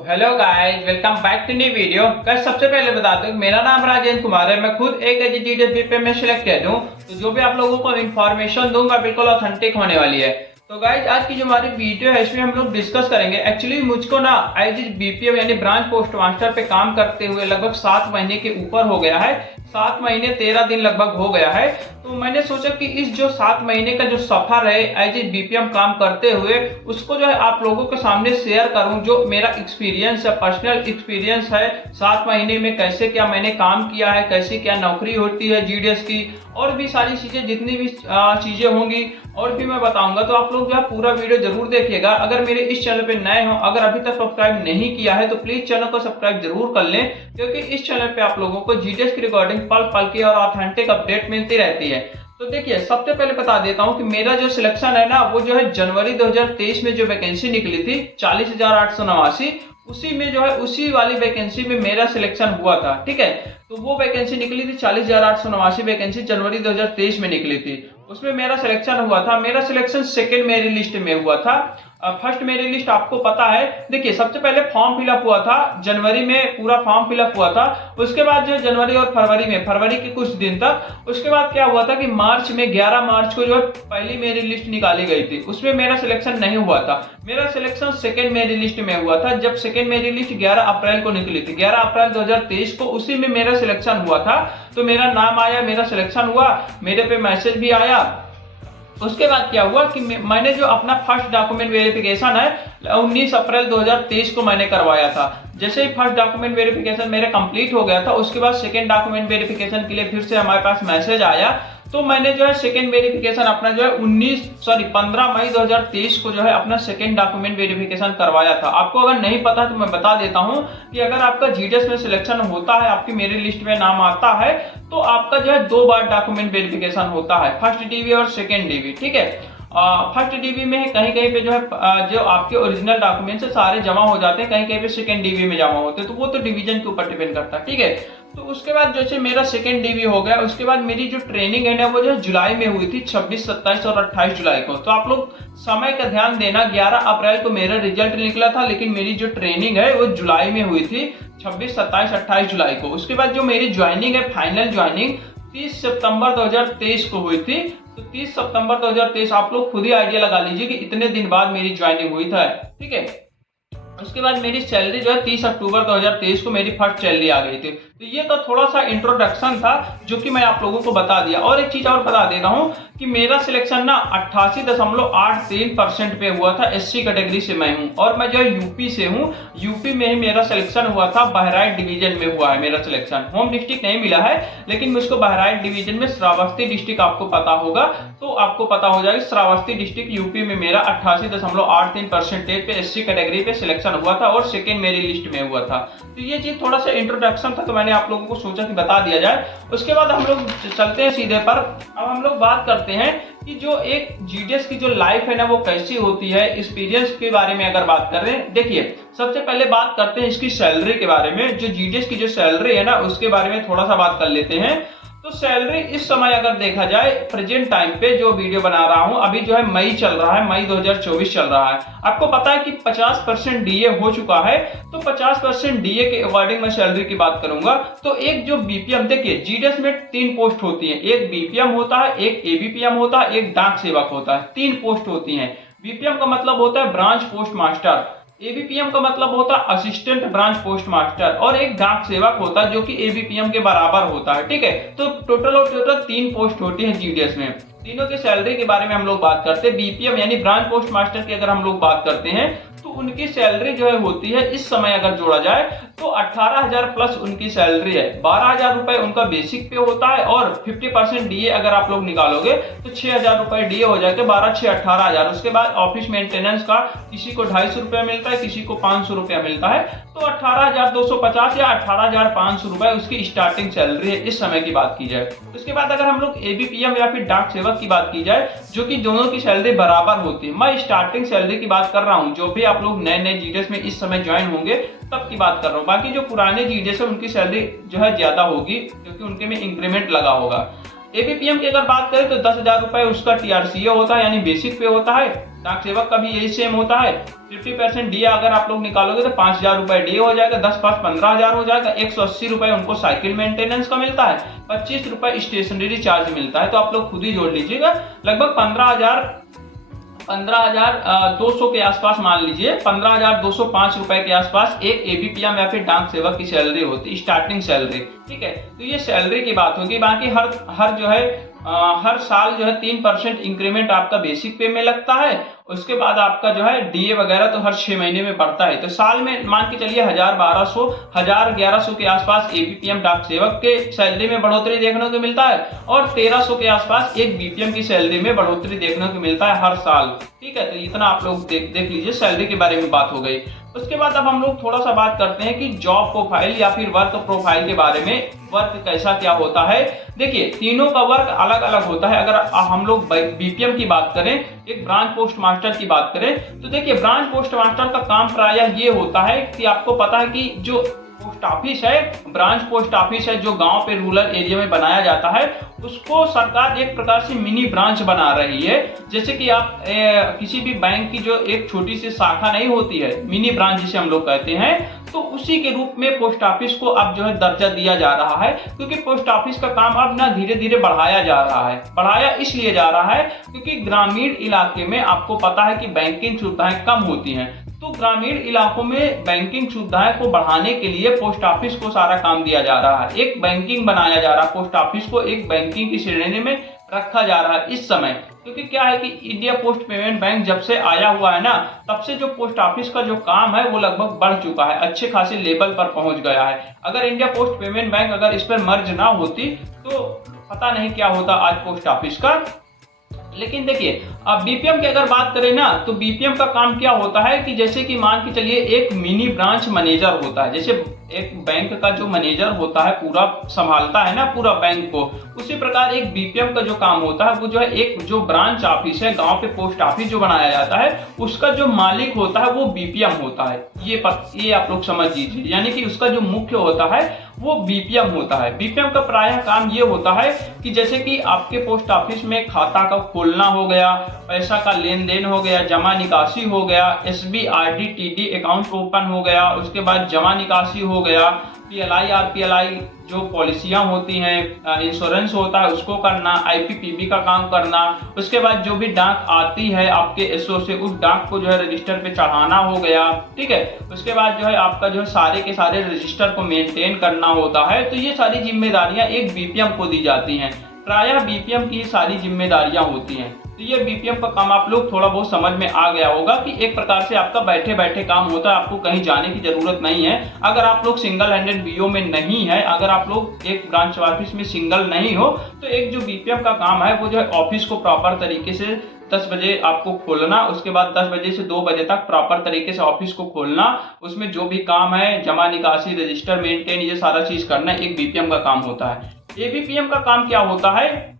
Hello guys, welcome back to new video. Guys, सबसे पहले बता दूं मेरा नाम राजेंद्र कुमार है। मैं खुद एक एजुकेटेड बीपीएम में सिलेक्टेड हूं, तो जो भी आप लोगों को इन्फॉर्मेशन दूंगा बिल्कुल ऑथेंटिक होने वाली है। तो गाइस, आज की जो हमारी वीडियो है इसमें हम लोग डिस्कस करेंगे। एक्चुअली मुझको ना एज बीपीएम यानी ब्रांच पोस्ट मास्टर पे काम करते हुए लगभग 7 महीने के ऊपर हो गया है। 7 महीने 13 दिन लगभग हो गया है। तो मैंने सोचा कि इस जो 7 महीने का जो सफर है एज ए बीपीएम काम करते हुए उसको जो है आप लोगों के सामने शेयर करूं। जो मेरा एक्सपीरियंस है, पर्सनल एक्सपीरियंस है, 7 महीने में कैसे क्या मैंने काम किया है, कैसे क्या नौकरी होती है जीडीएस की, और भी सारी चीजें जितनी भी चीजें होंगी और भी मैं बताऊंगा। तो आप लोग जो है पूरा वीडियो जरूर देखिएगा। अगर मेरे इस चैनल पे नए हो, अगर अभी तक सब्सक्राइब नहीं किया है तो प्लीज चैनल को सब्सक्राइब जरूर कर लें, क्योंकि इस चैनल पे आप लोगों को जीडीएस की रिकॉर्डिंग पल पल की और ऑथेंटिक अपडेट मिलती रहती है। तो देखिए, सबसे पहले बता देता हूं कि मेरा जो सिलेक्शन है ना वो जो है जनवरी 2023 में जो वैकेंसी निकली थी 40,889, उसी में जो है उसी वाली वैकेंसी में मेरा सिलेक्शन हुआ था। ठीक है, तो वो वैकेंसी निकली थी 40,889 वैकेंसी जनवरी 2023 में निकली थी, उसमें मेरा सिलेक्शन हुआ था। मेरा सिलेक्शन सेकेंड मेरिट लिस्ट में हुआ था। फर्स्ट मेरिट लिस्ट आपको पता है। देखिए, सबसे पहले फॉर्म फिलअप हुआ था जनवरी में, पूरा फॉर्म फिलअप हुआ था। उसके बाद जो जनवरी और फरवरी के कुछ दिन तक, उसके बाद क्या हुआ था कि मार्च में 11 मार्च को जो है पहली मेरिट लिस्ट निकाली गई थी, उसमें मेरा सिलेक्शन नहीं हुआ था। मेरा सिलेक्शन सेकेंड मेरिट लिस्ट में हुआ था। जब सेकेंड मेरिट लिस्ट 11 अप्रैल को निकली थी, 11 अप्रैल 2023 को, उसी में मेरा सिलेक्शन हुआ था। तो मेरा नाम आया, मेरा सिलेक्शन हुआ, मेरे पे मैसेज भी आया। उसके बाद क्या हुआ कि मैंने जो अपना फर्स्ट डॉक्यूमेंट वेरिफिकेशन है 19 अप्रैल 2023 को मैंने करवाया था। जैसे ही फर्स्ट डॉक्यूमेंट वेरिफिकेशन मेरा कंप्लीट हो गया था, उसके बाद सेकंड डॉक्यूमेंट वेरिफिकेशन के लिए फिर से हमारे पास मैसेज आया। तो मैंने जो है सेकंड वेरिफिकेशन अपना जो है 15 मई 2023 को जो है अपना सेकंड डॉक्यूमेंट वेरिफिकेशन करवाया था। आपको अगर नहीं पता तो मैं बता देता हूं कि अगर आपका जीडीएस में सिलेक्शन होता है, आपकी मेरिट लिस्ट में नाम आता है, तो आपका जो है 2 बार डॉक्यूमेंट वेरिफिकेशन होता है, फर्स्ट डीवी और सेकेंड डीवी। ठीक है, फर्स्ट डीवी में कहीं कहीं पे जो है जो आपके ओरिजिनल डॉक्यूमेंट्स सारे जमा हो जाते हैं, कहीं कहीं पे सेकेंड डीवी में जमा होते हैं, तो वो तो डिवीजन के ऊपर डिपेंड करता है। ठीक है, तो उसके बाद जैसे मेरा सेकेंड डीवी हो गया, उसके बाद मेरी जो ट्रेनिंग है ना वो जो जुलाई में हुई थी, 26, 27 और 28 जुलाई को। तो आप लोग समय का ध्यान देना, 11 अप्रैल को मेरा रिजल्ट निकला था, लेकिन मेरी जो ट्रेनिंग है वो जुलाई में हुई थी, 26, 27, 28 जुलाई को। उसके बाद जो मेरी ज्वाइनिंग है, फाइनल ज्वाइनिंग 30 सितंबर 2023 को हुई थी। तो 30 सितंबर 2023 आप लोग खुद ही आइडिया लगा लीजिए कि इतने दिन बाद मेरी ज्वाइनिंग हुई था। ठीक है, उसके बाद मेरी सैलरी जो है 30 अक्टूबर 2023 को मेरी फर्स्ट सैलरी आ गई थी। तो ये तो थोड़ा सा इंट्रोडक्शन था जो कि मैं आप लोगों को बता दिया। और एक चीज और बता दे रहा हूँ कि मेरा सिलेक्शन ना 88.83% पे हुआ था। एससी कैटेगरी से मैं हूँ और मैं जो है यूपी से हूँ। यूपी में ही मेरा सिलेक्शन हुआ था, बहराइच डिवीजन में हुआ है मेरा सिलेक्शन। होम डिस्ट्रिक्ट नहीं मिला है, लेकिन मुझको बहराइच डिवीजन में श्रावस्ती डिस्ट्रिक्ट आपको पता होगा, तो आपको पता हो जाएगा श्रावस्ती डिस्ट्रिक्ट यूपी में मेरा 88.83% पे एससी कैटेगरी पे सिलेक्शन हुआ था और सेकेंड मेरी लिस्ट में हुआ था। तो ये चीज थोड़ा सा इंट्रोडक्शन था, तो मैंने आप लोगों को सोचा कि बता दिया जाए। उसके बाद हम लोग चलते हैं सीधे पर। अब हम लोग बात करते हैं कि जो एक जीडीएस की जो लाइफ है ना वो कैसी होती है, एक्सपीरियंस के बारे में अगर बात कर रहे हैं। देखिए, सबसे पहले बात करते हैं इसकी सैलरी के बारे में। जो जीडीएस की जो सैलरी है ना उसके बारे में थोड़ा सा बात कर लेते हैं। तो सैलरी इस समय अगर देखा जाए, प्रेजेंट टाइम पे जो वीडियो बना रहा हूं, अभी जो है मई चल रहा है, मई 2024 चल रहा है। आपको पता है कि 50% डीए हो चुका है। तो 50% डीए के अकॉर्डिंग मैं सैलरी की बात करूंगा। तो एक जो बीपीएम, देखिए जीडीएस में 3 पोस्ट होती है, एक बीपीएम होता है, एक एबीपीएम होता है, एक डाक सेवक होता है। 3 पोस्ट होती है। बीपीएम का मतलब होता है ब्रांच पोस्ट मास्टर, एबीपीएम का मतलब होता है असिस्टेंट ब्रांच पोस्ट मास्टर, और एक डाक सेवक होता है जो कि एबीपीएम के बराबर होता है। ठीक है, तो टोटल 3 पोस्ट होती है जीडीएस में। तीनों की सैलरी के बारे में हम लोग बात करते हैं। बीपीएम यानी ब्रांच पोस्ट मास्टर की अगर हम लोग बात करते हैं तो उनकी सैलरी जो है होती है इस समय अगर जोड़ा जाए तो 18,000 प्लस उनकी सैलरी है। 12,000 रुपए उनका बेसिक पे होता है और 50% डीए अगर आप लोग निकालोगे तो 6,000 रुपए डीए हो जाएगा। 12, 6, 18,000। उसके बाद ऑफिस मेंटेनेंस का किसी को 250 रुपया मिलता है, किसी को 500 रुपया मिलता है। तो 18,250 या 18,500 रुपए उसकी स्टार्टिंग सैलरी है इस समय की बात की जाए। उसके बाद अगर हम लोग एबीपीएम या फिर डाक सेवक की बात की जाए, जो कि दोनों की सैलरी बराबर होती है। मैं स्टार्टिंग सैलरी की बात कर रहा हूं, जो भी आप लोग नए नए जीडीएस में इस समय ज्वाइन होंगे तब की बात कर रहा हूं। बाकी जो पुराने जीडीएस है उनकी सैलरी जो है ज्यादा होगी, क्योंकि उनके में इंक्रीमेंट लगा होगा। एबीपीएम की अगर बात करें तो 10,000 रुपए उसका टीआरसीए होता है, यानी बेसिक पे होता है। डाक सेवक का भी यही सेम होता है। 50% डीए अगर आप लोग निकालोगे तो 5,000 रुपए डीए हो जाएगा, 10-5 15,000 हो जाएगा। 180 रुपए उनको साइकिल मेंटेनेंस का मिलता है, 25 रुपए स्टेशनरी चार्ज मिलता है। तो आप लोग खुद ही जोड़ लीजिएगा, लगभग 15,200 के आसपास, मान लीजिए 15,205 रुपए के आसपास एक एबीपीएम या फिर डाक सेवक की सैलरी होती है, स्टार्टिंग सैलरी। ठीक है, तो ये सैलरी की बात होगी। बाकी हर जो है हर साल जो है 3% इंक्रीमेंट आपका बेसिक पे में लगता है। उसके बाद आपका जो है डीए वगैरह तो हर 6 महीने में बढ़ता है। तो साल में मान के चलिए 1,1100 के आसपास एबीपीएम डाक सेवक के सैलरी में बढ़ोतरी देखने को मिलता है, और 1,300 के आसपास एक बीपीएम की सैलरी में बढ़ोतरी देखने को मिलता है हर साल। ठीक है, तो इतना आप लोग देख लीजिए, सैलरी के बारे में बात हो गई। उसके बाद अब हम लोग थोड़ा सा बात करते हैं कि जॉब प्रोफाइल या फिर वर्क प्रोफाइल के बारे में। वर्क कैसा क्या होता है, देखिए तीनों का वर्क अलग अलग होता है। अगर हम लोग बीपीएम की बात करें, एक ब्रांच पोस्ट मास्टर की बात करें, तो देखिए ब्रांच पोस्ट मास्टर का काम प्रायः ये होता है कि आपको पता है कि जो पोस्ट ऑफिस है, ब्रांच पोस्ट ऑफिस है, जो गांव पे रूरल एरिया में बनाया जाता है, उसको सरकार एक प्रकार से मिनी ब्रांच बना रही है। जैसे कि आप किसी भी बैंक की जो एक छोटी सी शाखा नहीं होती है, मिनी ब्रांच जिसे हम लोग कहते हैं, तो उसी के रूप में पोस्ट ऑफिस को अब जो है दर्जा दिया जा रहा है। क्योंकि पोस्ट ऑफिस का काम अब ना धीरे धीरे बढ़ाया जा रहा है। बढ़ाया इसलिए जा रहा है क्योंकि ग्रामीण इलाके में आपको पता है कि बैंकिंग सुविधाएं कम होती हैं। तो ग्रामीण इलाकों में बैंकिंग सुविधाएं को बढ़ाने के लिए पोस्ट ऑफिस को सारा काम दिया जा रहा है। एक बैंकिंग बनाया जा रहा है, पोस्ट ऑफिस को एक बैंकिंग की श्रेणी में रखा जा रहा है इस समय। क्योंकि क्या है कि इंडिया पोस्ट पेमेंट बैंक जब से आया हुआ है ना, तब से जो पोस्ट ऑफिस का जो काम है वो लगभग बढ़ चुका है, अच्छे खासे लेवल पर पहुंच गया है। अगर इंडिया पोस्ट पेमेंट बैंक अगर इस पर मर्ज ना होती तो पता नहीं क्या होता आज पोस्ट ऑफिस का। लेकिन देखिए, अब बीपीएम की अगर बात करें ना, तो बीपीएम का काम क्या होता है कि जैसे कि मान के चलिए एक मिनी ब्रांच मैनेजर होता है। जैसे एक बैंक का जो मैनेजर होता है पूरा संभालता है ना पूरा बैंक को, उसी प्रकार एक बीपीएम का जो काम होता है वो जो है एक जो ब्रांच ऑफिस है, गांव पे पोस्ट ऑफिस जो बनाया जाता है, उसका जो मालिक होता है वो बीपीएम होता है। ये आप लोग समझ लीजिए, यानी कि उसका जो मुख्य होता है वो बीपीएम होता है। बीपीएम का प्रायः काम ये होता है कि जैसे कि आपके पोस्ट ऑफिस में खाता का खोलना हो गया, पैसा का लेन देन हो गया, जमा निकासी हो गया, SB RD TD account open हो गया, उसके बाद जमा निकासी हो गया, पीएलआई आरपीएलआई जो पॉलिसियां होती हैं, इंश्योरेंस होता है उसको करना, आईपीपीबी का काम करना, उसके बाद जो भी डाक आती है आपके एसओ से, उस डाक को जो है रजिस्टर पे चढ़ाना हो गया। ठीक है, उसके बाद जो है आपका जो है सारे के सारे रजिस्टर को मेंटेन करना होता है। तो ये सारी जिम्मेदारियां एक बीपीएम को दी जाती हैं। प्रायः बीपीएम की सारी जिम्मेदारियां होती हैं। तो ये बीपीएम का काम आप लोग थोड़ा बहुत समझ में आ गया होगा कि एक प्रकार से आपका बैठे बैठे काम होता है, आपको कहीं जाने की जरूरत नहीं है। अगर आप लोग सिंगल हैंडेड बीओ में नहीं है, अगर आप लोग एक ब्रांच ऑफिस में सिंगल नहीं हो, तो एक जो बीपीएम का काम है वो जो है ऑफिस को प्रॉपर तरीके से 10 बजे आपको खोलना, उसके बाद 10 बजे से 2 बजे तक प्रॉपर तरीके से ऑफिस को खोलना, उसमें जो भी काम है जमा निकासी रजिस्टर मेंटेन ये सारा चीज करना एक बीपीएम का काम होता है। एबीपीएम का काम क्या होता है,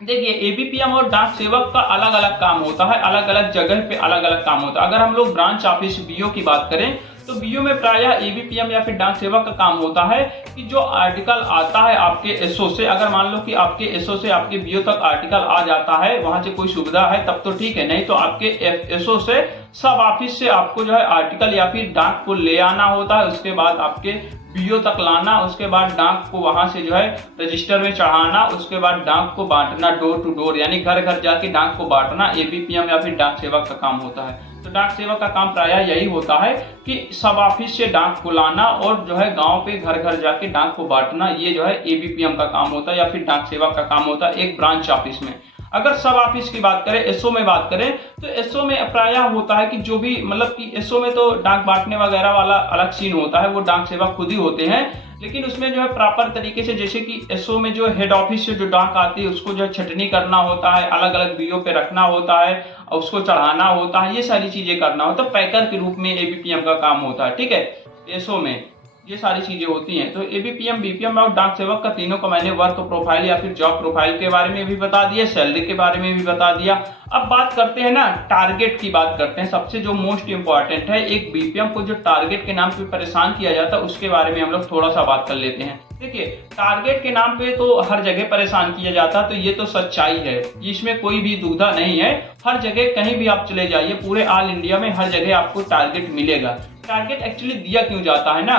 देखिए एबीपीएम और डाक सेवक का अलग अलग काम होता है, अलग अलग जगह पे अलग अलग काम होता है। अगर हम लोग ब्रांच ऑफिस बीओ की बात करें तो बीओ में प्रायः एबीपीएम या फिर डाक सेवक का काम होता है कि जो आर्टिकल आता है आपके एसओ से, अगर मान लो कि आपके एसओ से आपके बीओ तक आर्टिकल आ जाता है, वहां से कोई सुविधा है तब तो ठीक है, नहीं तो आपके एसओ से सब ऑफिस से आपको जो है आर्टिकल या फिर डाक को ले आना होता है, उसके बाद आपके बीओ तक लाना, उसके बाद डाक को वहां से जो है रजिस्टर में चढ़ाना, उसके बाद डाक को बांटना डोर टू डोर, यानी घर घर जाके डाक को बांटना एबीपीएम या फिर डाक सेवक का काम होता है। तो डाक सेवक का काम प्रायः यही होता है कि सब ऑफिस से डाक को लाना और जो है गांव पे घर घर जाके डाक को बांटना, ये जो है एबीपीएम का काम होता है या फिर डाक सेवक का काम होता है एक ब्रांच ऑफिस में। अगर सब ऑफिस की बात करें, एसओ में बात करें, तो एसओ में प्रायः होता है कि जो भी मतलब कि एसओ में तो डाक बांटने वगैरह वाला अलग सीन होता है, वो डाक सेवक खुद ही होते हैं, लेकिन उसमें जो है प्रॉपर तरीके से जैसे कि एसओ में जो हेड ऑफिस से जो डाक आती है उसको जो है छटनी करना होता है, अलग अलग बीओ पे रखना होता है, उसको चढ़ाना होता है, ये सारी चीजें करना होता है। पैकर के रूप में एबीपीएम का काम होता है। ठीक है, एसओ में ये सारी चीजें होती हैं। तो एबीपीएम, बीपीएम और डाक सेवक का तीनों को मैंने वर्क प्रोफाइल या फिर जॉब प्रोफाइल के बारे में भी बता दिया, सैलरी के बारे में भी बता दिया। अब बात करते हैं ना टारगेट की, बात करते हैं सबसे जो मोस्ट इंपॉर्टेंट है, एक बीपीएम को जो टारगेट के नाम पे परेशान किया जाता है उसके बारे में हम लोग थोड़ा सा बात कर लेते हैं। देखिए, टारगेट के नाम पे तो हर जगह परेशान किया जाता है, तो ये तो सच्चाई है, इसमें कोई भी दुविधा नहीं है। हर जगह कहीं भी आप चले जाइए, पूरे ऑल इंडिया में हर जगह आपको टारगेट मिलेगा। टारगेट एक्चुअली दिया क्यों जाता है ना,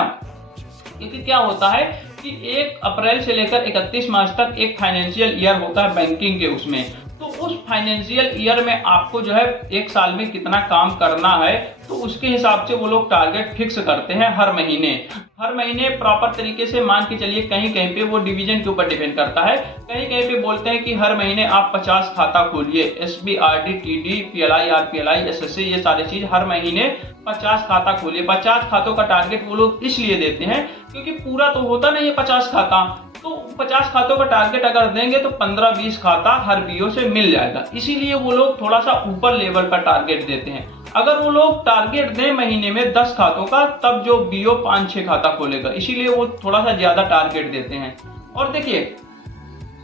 क्योंकि क्या होता है कि 1 अप्रैल से लेकर 31 मार्च तक एक फाइनेंशियल ईयर होता है बैंकिंग के उसमें, तो उस फाइनेंशियल ईयर में आपको जो है 1 साल में कितना काम करना है, तो उसके हिसाब से वो लोग टारगेट फिक्स करते हैं हर महीने प्रॉपर तरीके से। मान के चलिए कहीं कहीं पे वो डिवीजन के ऊपर डिपेंड करता है, कहीं कहीं पे बोलते हैं कि हर महीने आप 50 खाता खोलिए, SB, RD, TD, PLI, RPLI, SSC, ये सारी चीज हर महीने 50 खाता खोलिए। 50 खातों का टारगेट वो लोग इसलिए देते हैं क्योंकि पूरा तो होता नहीं है 50 खाता, तो 50 खातों का टारगेट अगर देंगे तो 15-20 खाता हर बीओ से मिल जाएगा, इसीलिए वो लोग थोड़ा सा ऊपर लेवल का टारगेट देते हैं। अगर वो लोग टारगेट दें महीने में 10 खातों का, तब जो बीओ 5-6 खाता खोलेगा, इसीलिए वो थोड़ा सा ज्यादा टारगेट देते हैं। और देखिए,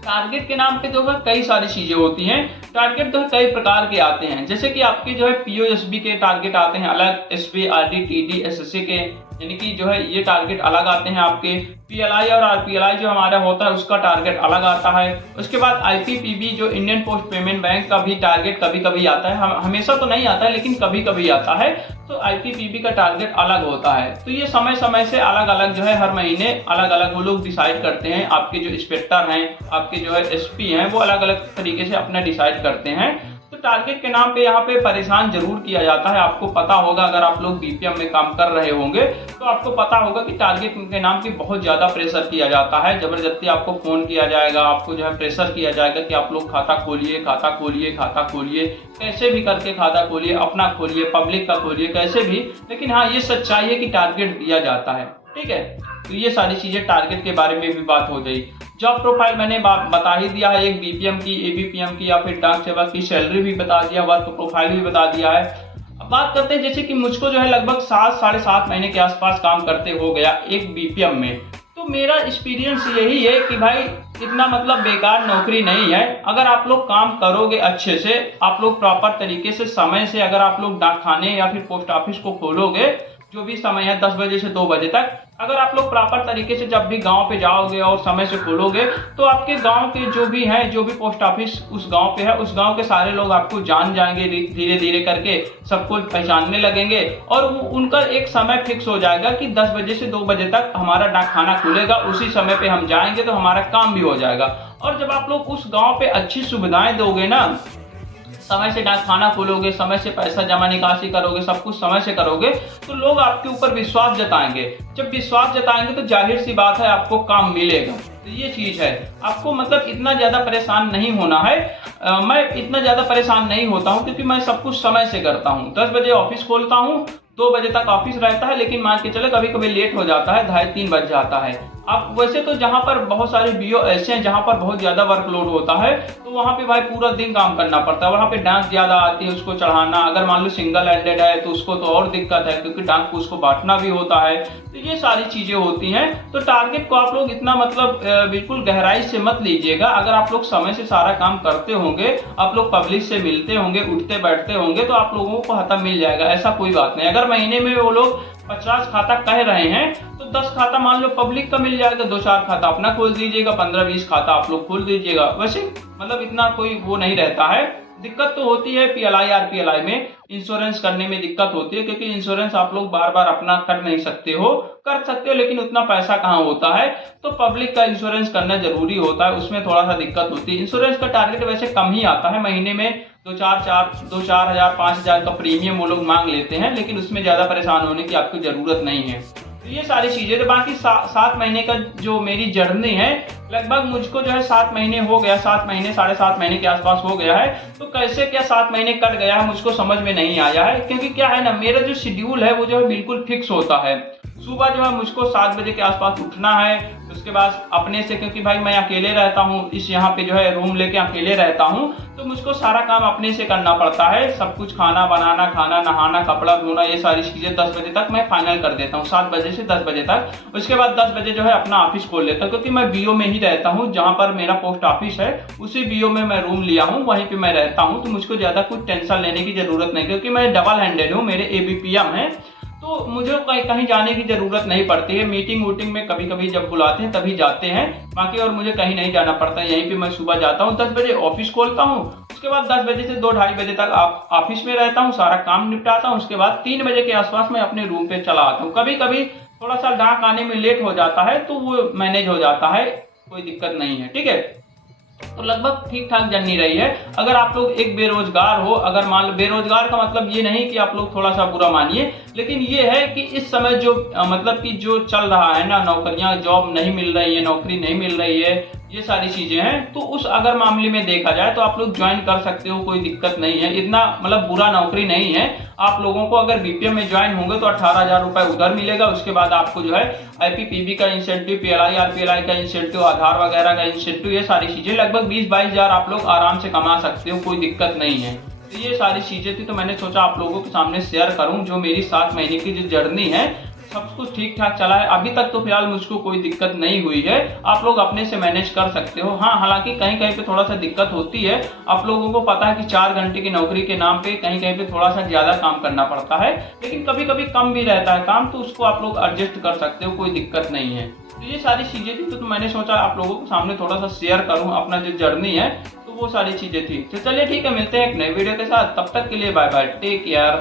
टारगेट के नाम पे जो है कई सारी चीजें होती हैं। टारगेट तो कई प्रकार के आते हैं, जैसे कि आपके जो है पीओएसबी के टारगेट आते हैं अलग, एसबी, आरडी, टीडी, एसएससी के, यानी कि जो है ये टारगेट अलग आते हैं आपके। पीएलआई और आरपीएलआई जो हमारा होता है उसका टारगेट अलग आता है। उसके बाद आईपीपीबी जो इंडियन पोस्ट पेमेंट बैंक का भी टारगेट कभी कभी आता है, हमेशा तो नहीं आता है लेकिन कभी कभी आता है, तो आईपीपीबी का टारगेट अलग होता है। तो ये समय समय से अलग अलग जो है हर महीने अलग अलग वो लोग डिसाइड करते हैं। आपके जो इंस्पेक्टर हैं, आपके जो है एसपी हैं, वो अलग अलग तरीके से अपना डिसाइड करते हैं। तो टारगेट के नाम पे यहाँ पे परेशान जरूर किया जाता है। आपको पता होगा, अगर आप लोग बीपीएम में काम कर रहे होंगे तो आपको पता होगा कि टारगेट के नाम पे बहुत ज्यादा प्रेशर किया जाता है। जबरदस्ती आपको फोन किया जाएगा, आपको जो है प्रेशर किया जाएगा कि आप लोग खाता खोलिए, खाता खोलिए, खाता खोलिए, कैसे भी करके खाता खोलिए, अपना खोलिए, पब्लिक का खोलिए, कैसे भी। लेकिन हाँ, ये सच्चाई है कि टारगेट दिया जाता है, ठीक है। तो ये सारी चीजें टारगेट के बारे में भी बात हो गई। जॉब प्रोफाइल मैंने बता ही दिया है, एक बीपीएम की, एबीपीएम की या फिर डाक सेवक की सैलरी भी बता दिया, वर्क प्रोफाइल भी बता दिया है। अब बात करते हैं, जैसे कि मुझको जो है लगभग 7-7.5 महीने के आसपास काम करते हो गया एक बीपीएम में, तो मेरा एक्सपीरियंस यही है कि भाई इतना मतलब बेकार नौकरी नहीं है। अगर आप लोग काम करोगे अच्छे से, आप लोग प्रॉपर तरीके से समय से, अगर आप लोग डाक खाने या फिर पोस्ट ऑफिस को खोलोगे, जो भी समय है 10 बजे से 2 बजे तक, अगर आप लोग प्रॉपर तरीके से जब भी गांव पे जाओगे और समय से खोलोगे, तो आपके गांव के जो भी हैं, जो भी पोस्ट ऑफिस उस गांव पे है, उस गांव के सारे लोग आपको जान जाएंगे, धीरे धीरे करके सबको पहचानने लगेंगे। और उनका एक समय फिक्स हो जाएगा कि 10 बजे से 2 बजे तक हमारा डाक खाना खुलेगा, उसी समय पे हम जाएंगे तो हमारा काम भी हो जाएगा। और जब आप लोग उस गाँव पे अच्छी सुविधाएं दोगे ना, समय से डाक खाना खोलोगे, समय से पैसा जमा निकासी करोगे, सब कुछ समय से करोगे, तो लोग आपके ऊपर विश्वास जताएंगे। जब विश्वास जताएंगे तो जाहिर सी बात है आपको काम मिलेगा। तो ये चीज है, आपको मतलब इतना ज्यादा परेशान नहीं होना है। मैं इतना ज्यादा परेशान नहीं होता हूँ क्योंकि मैं सब कुछ समय से करता हूँ। 10 बजे ऑफिस खोलता हूँ, 2 बजे तक ऑफिस रहता है, लेकिन मान के चले कभी कभी लेट हो जाता है, 2:30-3 बज जाता है। अब वैसे तो जहाँ पर बहुत सारे बीओ ऐसे हैं जहाँ पर बहुत ज्यादा वर्कलोड होता है, तो वहाँ पे भाई पूरा दिन काम करना पड़ता है। वहाँ पे डांक ज्यादा आती है, उसको चढ़ाना, अगर मान लो सिंगल हैंडेड है तो उसको तो और दिक्कत है क्योंकि डांक को उसको बांटना भी होता है। तो ये सारी चीजें होती हैं। तो टारगेट को आप लोग इतना मतलब बिल्कुल गहराई से मत लीजिएगा। अगर आप लोग समय से सारा काम करते होंगे, आप लोग पब्लिक से मिलते होंगे, उठते बैठते होंगे, तो आप लोगों को खाता मिल जाएगा, ऐसा कोई बात नहीं। अगर महीने में वो लोग 50 खाता कह रहे हैं तो 10 खाता मान लो पब्लिक का मिल जाएगा, 2-4 खाता अपना खोल दीजिएगा, 15-20 खाता आप लोग खोल दीजिएगा। वैसे मतलब इतना कोई वो नहीं रहता है। दिक्कत तो होती है पीएलआई आरपीएलआई में, इंश्योरेंस करने में दिक्कत होती है, क्योंकि इंश्योरेंस आप लोग बार बार अपना कर नहीं सकते हो, कर सकते हो लेकिन उतना पैसा कहाँ होता है। तो पब्लिक का इंश्योरेंस करना जरूरी होता है, उसमें थोड़ा सा दिक्कत होती है। इंश्योरेंस का टारगेट वैसे कम ही आता है, महीने में 2-4 हजार 5,000 का प्रीमियम वो लोग मांग लेते हैं, लेकिन उसमें ज्यादा परेशान होने की आपको जरूरत नहीं है। तो ये सारी चीजें। तो बाकी 7 महीने का जो मेरी जर्नी है, लगभग मुझको जो है 7 महीने हो गया, 7 महीने 7.5 महीने के आसपास हो गया है। तो कैसे क्या 7 महीने कट गया है मुझको समझ में नहीं आया है, क्योंकि क्या है ना, मेरा जो शेड्यूल है वो जो है बिल्कुल फिक्स होता है। सुबह जो है मुझको 7 बजे के आसपास उठना है, उसके बाद अपने से, क्योंकि भाई मैं अकेले रहता हूँ, इस यहाँ पे जो है रूम लेके अकेले रहता हूँ, तो मुझको सारा काम अपने से करना पड़ता है। सब कुछ खाना बनाना, खाना नहाना, कपड़ा धोना, ये सारी चीजें 10 बजे तक मैं फाइनल कर देता हूँ, 7 बजे से 10 बजे तक। उसके बाद 10 बजे जो है अपना ऑफिस खोल लेता हूँ, क्योंकि मैं बीओ में ही रहता हूँ, जहाँ पर मेरा पोस्ट ऑफिस है उसी बीओ में मैं रूम लिया हूँ, वहीं पे मैं रहता हूँ। तो मुझको ज्यादा कुछ टेंशन लेने की जरूरत नहीं, क्योंकि मैं डबल हैंडेड हूँ, मेरे एबीपीएम है। तो मुझे कहीं कहीं जाने की ज़रूरत नहीं पड़ती है। मीटिंग वूटिंग में कभी कभी जब बुलाते हैं तभी जाते हैं, बाकी और मुझे कहीं नहीं जाना पड़ता है। यहीं पे मैं सुबह जाता हूँ, 10 बजे ऑफिस खोलता हूँ, उसके बाद 10 बजे से 2 ढाई बजे तक ऑफिस में रहता हूँ, सारा काम निपटाता हूँ। उसके बाद 3 बजे के आसपास मैं अपने रूम पे चला आता हूँ। कभी कभी थोड़ा सा डाक आने में लेट हो जाता है तो वो मैनेज हो जाता है, कोई दिक्कत नहीं है, ठीक है। तो लगभग ठीक ठाक जर्नी रही है। अगर आप लोग एक बेरोजगार हो, अगर मान लो, बेरोजगार का मतलब ये नहीं कि आप लोग थोड़ा सा बुरा मानिए, लेकिन ये है कि इस समय जो मतलब कि जो चल रहा है ना, नौकरियां, जॉब नहीं मिल रही है, नौकरी नहीं मिल रही है, ये सारी चीजें हैं, तो उस अगर मामले में देखा जाए तो आप लोग ज्वाइन कर सकते हो, कोई दिक्कत नहीं है। इतना मतलब बुरा नौकरी नहीं है। आप लोगों को अगर बीपीएम में ज्वाइन होंगे तो 18,000 रुपए उधर मिलेगा। उसके बाद आपको जो है आईपीपीबी का इंसेंटिव, पीएलआई आरपीएलआई का इंसेंटिव, आधार वगैरह का इंसेंटिव, ये सारी चीजें लगभग 20-22 हजार आप लोग आराम से कमा सकते हो, कोई दिक्कत नहीं है। तो ये सारी चीजें थी, तो मैंने सोचा आप लोगों के सामने शेयर करूं जो मेरी 7 महीने की जो जर्नी है, सब कुछ ठीक ठाक चला है अभी तक। तो फिलहाल मुझको कोई दिक्कत नहीं हुई है, आप लोग अपने से मैनेज कर सकते हो। हाँ, हालांकि कहीं कहीं पे थोड़ा सा दिक्कत होती है। आप लोगों को पता है कि 4 घंटे की नौकरी के नाम पे कहीं कहीं पे थोड़ा सा ज्यादा काम करना पड़ता है, लेकिन कभी कभी कम भी रहता है काम, तो उसको आप लोग एडजस्ट कर सकते हो, कोई दिक्कत नहीं है। तो ये सारी चीजें थी, तो मैंने सोचा आप लोगों के सामने थोड़ा सा शेयर करूं अपना जो जर्नी है, तो वो सारी चीजें थी। तो चलिए ठीक है, मिलते हैं एक नए वीडियो के साथ, तब तक के लिए बाय बाय, टेक केयर।